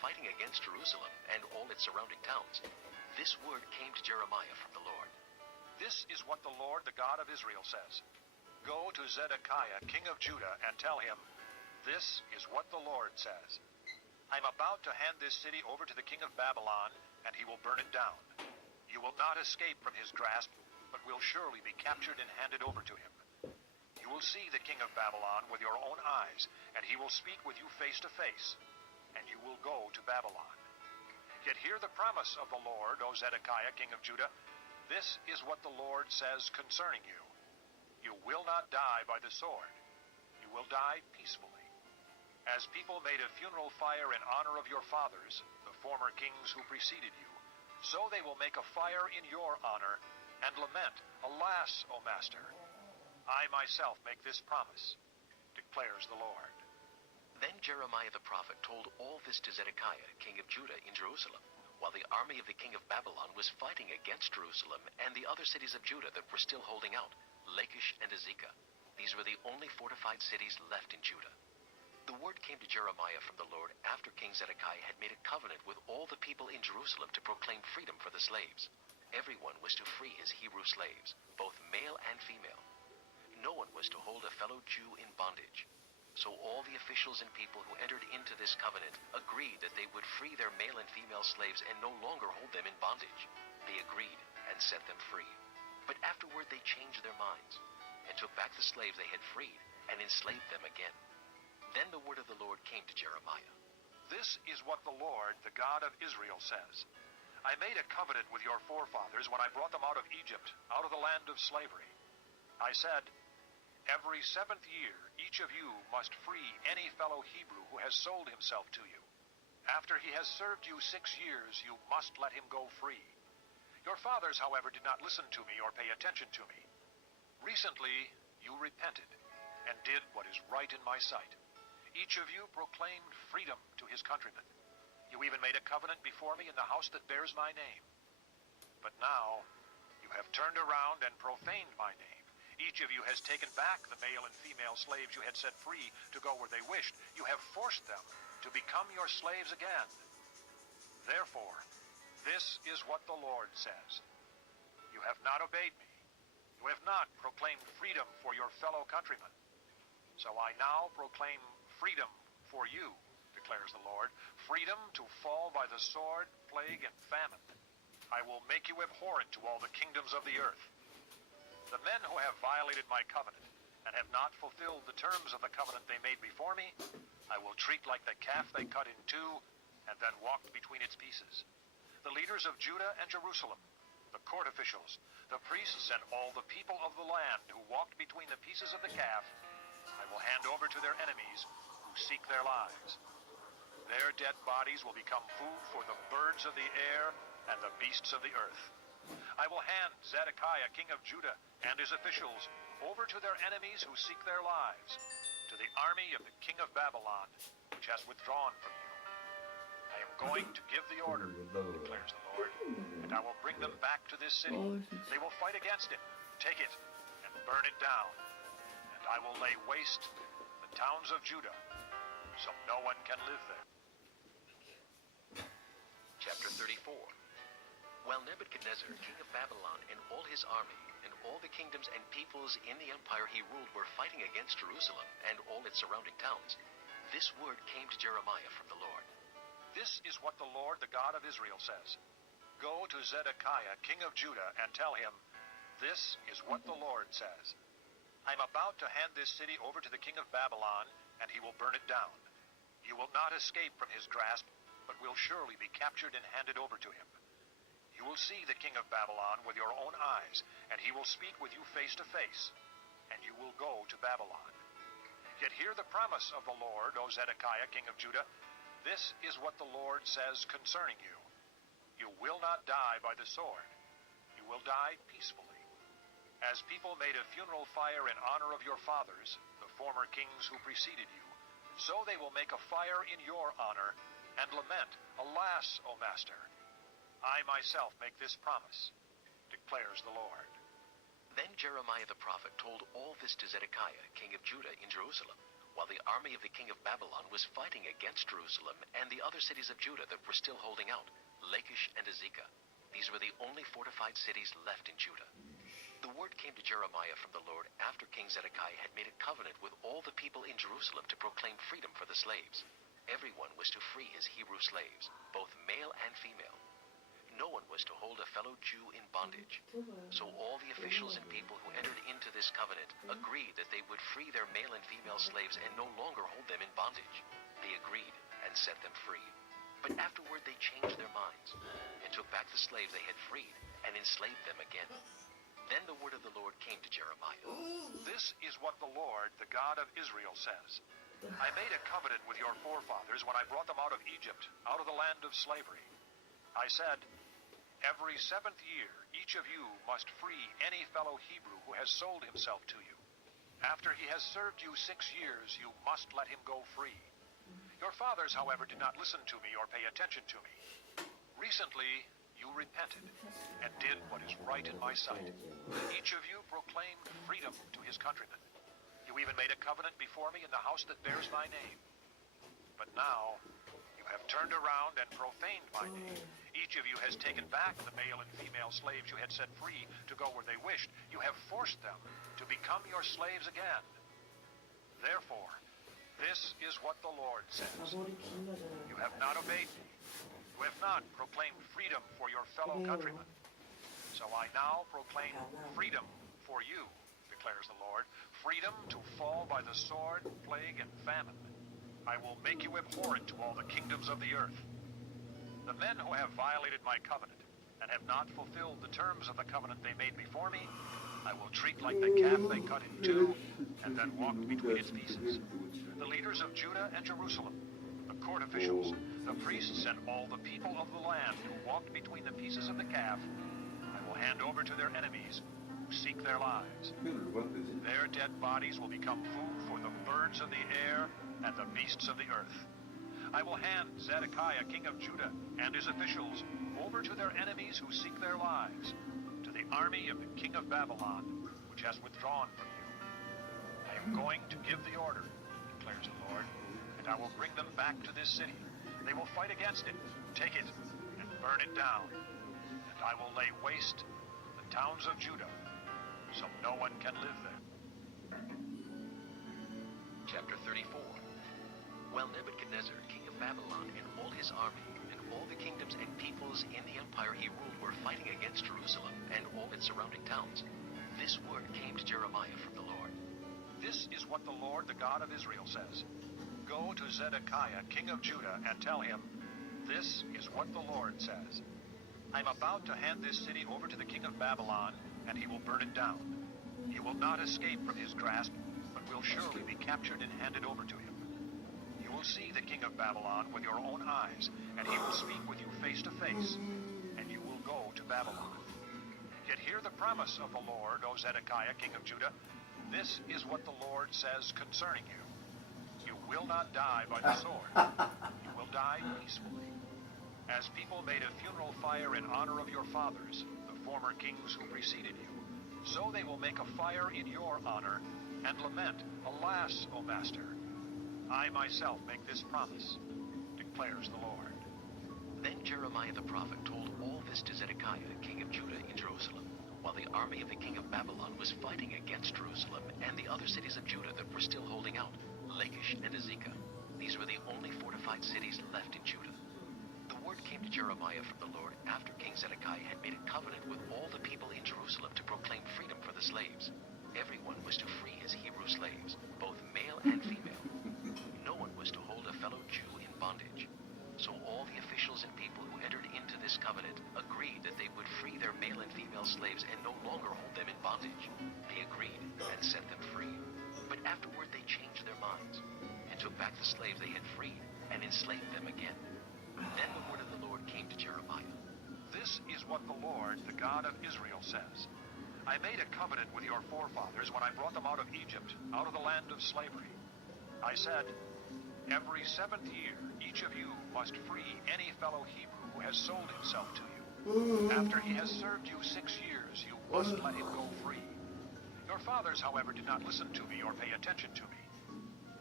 fighting against Jerusalem and all its surrounding towns, this word came to Jeremiah from the Lord. This is what the Lord, the God of Israel, says. Go to Zedekiah, king of Judah, and tell him, this is what the Lord says. I'm about to hand this city over to the king of Babylon, and he will burn it down. You will not escape from his grasp, but will surely be captured and handed over to him. You will see the king of Babylon with your own eyes, and he will speak with you face to face, and you will go to Babylon. Yet hear the promise of the Lord, O Zedekiah, king of Judah. This is what the Lord says concerning you. You will not die by the sword. You will die peacefully. As people made a funeral fire in honor of your fathers, the former kings who preceded you, so they will make a fire in your honor and lament, alas, O master. I myself make this promise, declares the Lord. Then Jeremiah the prophet told all this to Zedekiah, king of Judah, in Jerusalem, while the army of the king of Babylon was fighting against Jerusalem and the other cities of Judah that were still holding out, Lachish and Azekah. These were the only fortified cities left in Judah. The word came to Jeremiah from the Lord after King Zedekiah had made a covenant with all the people in Jerusalem to proclaim freedom for the slaves. Everyone was to free his Hebrew slaves, both male and female. No one was to hold a fellow Jew in bondage. So all the officials and people who entered into this covenant agreed that they would free their male and female slaves and no longer hold them in bondage. They agreed and set them free. But afterward they changed their minds and took back the slaves they had freed and enslaved them again. Then the word of the Lord came to Jeremiah. This is what the Lord, the God of Israel, says. I made a covenant with your forefathers when I brought them out of Egypt, out of the land of slavery. I said, every 7th year, each of you must free any fellow Hebrew who has sold himself to you. After he has served you 6 years, you must let him go free. Your fathers, however, did not listen to me or pay attention to me. Recently, you repented and did what is right in my sight. Each of you proclaimed freedom to his countrymen. You even made a covenant before me in the house that bears my name. But now, you have turned around and profaned my name. Each of you has taken back the male and female slaves you had set free to go where they wished. You have forced them to become your slaves again. Therefore, this is what the Lord says. You have not obeyed me. You have not proclaimed freedom for your fellow countrymen. So I now proclaim freedom for you, declares the Lord, freedom to fall by the sword, plague, and famine. I will make you abhorrent to all the kingdoms of the earth. The men who have violated my covenant and have not fulfilled the terms of the covenant they made before me, I will treat like the calf they cut in two and then walked between its pieces. The leaders of Judah and Jerusalem, the court officials, the priests, and all the people of the land who walked between the pieces of the calf, I will hand over to their enemies who seek their lives. Their dead bodies will become food for the birds of the air and the beasts of the earth. I will hand Zedekiah, king of Judah, and his officials over to their enemies who seek their lives, to the army of the king of Babylon, which has withdrawn from you. I am going to give the order, declares the Lord, and I will bring them back to this city. They will fight against it, take it, and burn it down. And I will lay waste the towns of Judah, so no one can live there. Chapter 34. While Nebuchadnezzar, king of Babylon, and all his army, and all the kingdoms and peoples in the empire he ruled were fighting against Jerusalem and all its surrounding towns, this word came to Jeremiah from the Lord. This is what the Lord, the God of Israel, says. Go to Zedekiah, king of Judah, and tell him, this is what the Lord says. I'm about to hand this city over to the king of Babylon, and he will burn it down. You will not escape from his grasp, but will surely be captured and handed over to him. You will see the king of Babylon with your own eyes, and he will speak with you face to face, and you will go to Babylon. Yet hear the promise of the Lord, O Zedekiah, king of Judah. This is what the Lord says concerning you. You will not die by the sword. You will die peacefully. As people made a funeral fire in honor of your fathers, the former kings who preceded you, so they will make a fire in your honor and lament, alas, O master. I myself make this promise, declares the Lord. Then Jeremiah the prophet told all this to Zedekiah, king of Judah, in Jerusalem, while the army of the king of Babylon was fighting against Jerusalem and the other cities of Judah that were still holding out, Lachish and Azekah. These were the only fortified cities left in Judah. The word came to Jeremiah from the Lord after King Zedekiah had made a covenant with all the people in Jerusalem to proclaim freedom for the slaves. Everyone was to free his Hebrew slaves, both male and female. No one was to hold a fellow Jew in bondage. So all the officials and people who entered into this covenant agreed that they would free their male and female slaves and no longer hold them in bondage. They agreed and set them free. But afterward they changed their minds and took back the slaves they had freed and enslaved them again. Then the word of the Lord came to Jeremiah. This is what the Lord, the God of Israel, says. I made a covenant with your forefathers when I brought them out of Egypt, out of the land of slavery. I said, every 7th year, each of you must free any fellow Hebrew who has sold himself to you. After he has served you 6 years, you must let him go free. Your fathers, however, did not listen to me or pay attention to me. Recently, you repented and did what is right in my sight. Each of you proclaimed freedom to his countrymen. You even made a covenant before me in the house that bears my name. But now, you have turned around and profaned my name. Each of you has taken back the male and female slaves you had set free to go where they wished. You have forced them to become your slaves again. Therefore, this is what the Lord says. You have not obeyed me. You have not proclaimed freedom for your fellow countrymen. So I now proclaim freedom for you, declares the Lord. Freedom to fall by the sword, plague, and famine. I will make you abhorrent to all the kingdoms of the earth. The men who have violated my covenant and have not fulfilled the terms of the covenant they made before me, I will treat like the calf they cut in two and then walked between its pieces. The leaders of Judah and Jerusalem, the court officials, the priests, and all the people of the land who walked between the pieces of the calf, I will hand over to their enemies who seek their lives. Their dead bodies will become food for the birds of the air and the beasts of the earth. I will hand Zedekiah, king of Judah, and his officials over to their enemies who seek their lives, to the army of the king of Babylon, which has withdrawn from you. I am going to give the order, declares the Lord, and I will bring them back to this city. They will fight against it, take it, and burn it down. And I will lay waste the towns of Judah, so no one can live there. Chapter 34. While Nebuchadnezzar, king of Babylon, and all his army, and all the kingdoms and peoples in the empire he ruled were fighting against Jerusalem and all its surrounding towns, this word came to Jeremiah from the Lord. This is what the Lord, the God of Israel, says. Go to Zedekiah, king of Judah, and tell him, this is what the Lord says. I'm about to hand this city over to the king of Babylon, and he will burn it down. You will not escape from his grasp, but will surely be captured and handed over to him. You will see the king of Babylon with your own eyes, and he will speak with you face to face, and you will go to Babylon. Yet hear the promise of the Lord, O Zedekiah, king of Judah. This is what the Lord says concerning you. You will not die by the sword. You will die peacefully. As people made a funeral fire in honor of your fathers, the former kings who preceded you, so they will make a fire in your honor and lament, alas, O master. I myself make this promise, declares the Lord. Then Jeremiah the prophet told all this to Zedekiah, king of Judah, in Jerusalem, while the army of the king of Babylon was fighting against Jerusalem and the other cities of Judah that were still holding out, Lachish and Azekah. These were the only fortified cities left in Judah. The word came to Jeremiah from the Lord after King Zedekiah had made a covenant with all the people in Jerusalem to proclaim freedom for the slaves. Everyone was to free his Hebrew slaves, both male and female. No one was to hold a fellow Jew in bondage. So all the officials and people who entered into this covenant agreed that they would free their male and female slaves and no longer hold them in bondage. They agreed and set them free. But afterward they changed their minds and took back the slaves they had freed and enslaved them again. Then the word of the Lord came to Jeremiah. This is what the Lord, the God of Israel, says. I made a covenant with your forefathers when I brought them out of Egypt, out of the land of slavery. I said, every 7th year, each of you must free any fellow Hebrew who has sold himself to you. After he has served you 6 years, you must let him go free. Your fathers, however, did not listen to me or pay attention to me.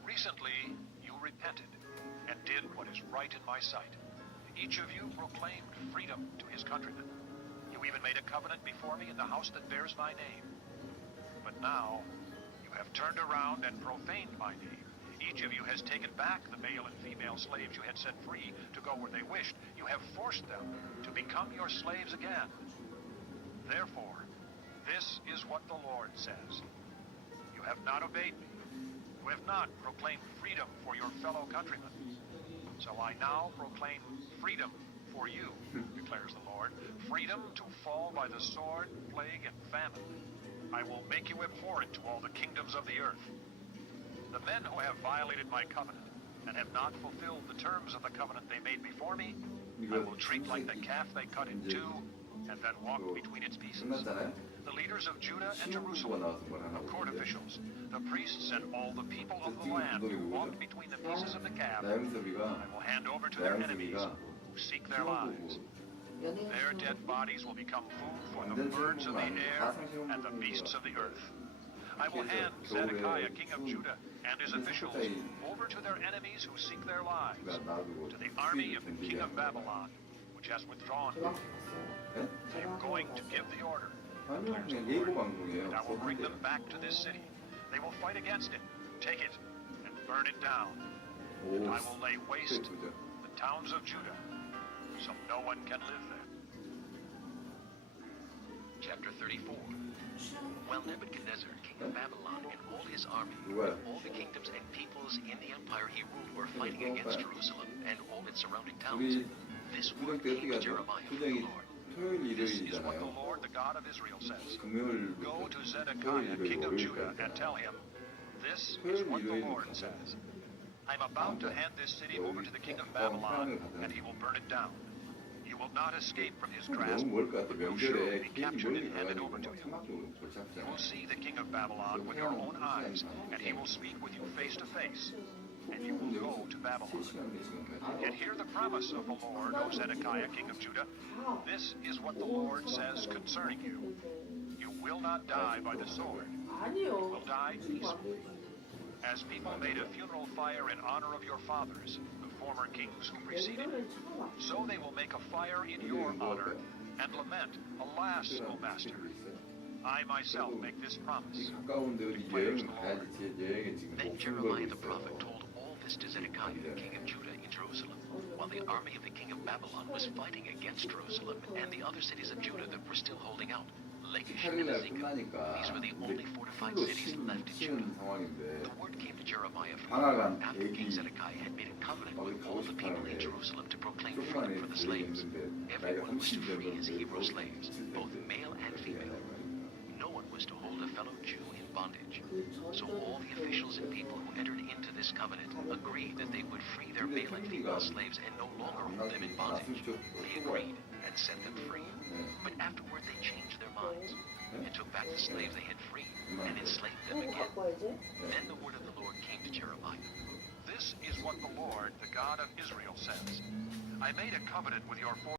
Recently, you repented and did what is right in my sight. Each of you proclaimed freedom to his countrymen. You even made a covenant before me in the house that bears my name. But now, you have turned around and profaned my name. Each of you has taken back the male and female slaves you had set free to go where they wished. You have forced them to become your slaves again. Therefore, this is what the Lord says. You have not obeyed me. You have not proclaimed freedom for your fellow countrymen. So I now proclaim freedom for you, declares the Lord. Freedom to fall by the sword, plague, and famine. I will make you abhorrent to all the kingdoms of the earth. The men who have violated my covenant and have not fulfilled the terms of the covenant they made before me, I will treat like the calf they cut in two and then walk between its pieces. The leaders of Judah and Jerusalem, the court officials, the priests, and all the people of the land who walked between the pieces of the calf, I will hand over to their enemies who seek their lives. Their dead bodies will become food for the birds of the air and the beasts of the earth. I will hand Zedekiah, king of Judah, and his officials over to their enemies who seek their lives, to the army of the king of Babylon, which has withdrawn. I am going to give the order, declares the Lord, and I will bring them back to this city. They will fight against it, take it, and burn it down. And I will lay waste the towns of Judah, so no one can live there. Chapter 34. While Nebuchadnezzar, king of Babylon, and all his army, with all the kingdoms and peoples in the empire he ruled, were fighting against Jerusalem and all its surrounding towns, this word came to Jeremiah from the Lord. This is what the Lord, the God of Israel, says. Go to Zedekiah, king of Judah, and tell him, this is what the Lord says. I'm about to hand this city over to the king of Babylon, and he will burn it down. You will not escape from his grasp, but will surely be captured and handed over to him. You will see the king of Babylon with your own eyes, and he will speak with you face to face, and you will go to Babylon. Yet hear the promise of the Lord, O Zedekiah, king of Judah. This is what the Lord says concerning you. You will not die by the sword. You will die peacefully. As people made a funeral fire in honor of your fathers, former kings who preceded, so they will make a fire in your honor and lament, alas, O master. I myself make this promise, declares the Lord. Then Jeremiah the prophet told all this to Zedekiah, king of Judah, in Jerusalem, while the army of the king of Babylon was fighting against Jerusalem and the other cities of Judah that were still holding out. Lachish and Azekah. These were the only fortified cities left in Judah. The word came to Jeremiah from the Lord after King Zedekiah had made a covenant with all the people in Jerusalem to proclaim freedom for the slaves. Everyone was to free his Hebrew slaves, both male and female. No one was to hold a fellow Jew in bondage. So all the officials and people who entered into this covenant agreed that they would free their male and female slaves and no longer hold them in bondage. They agreed and set them free. But afterward they changed their minds and took back the slaves they had freed and enslaved them again. Then the word of the Lord came to Jeremiah. This is what the Lord, the God of Israel, says. I made a covenant with your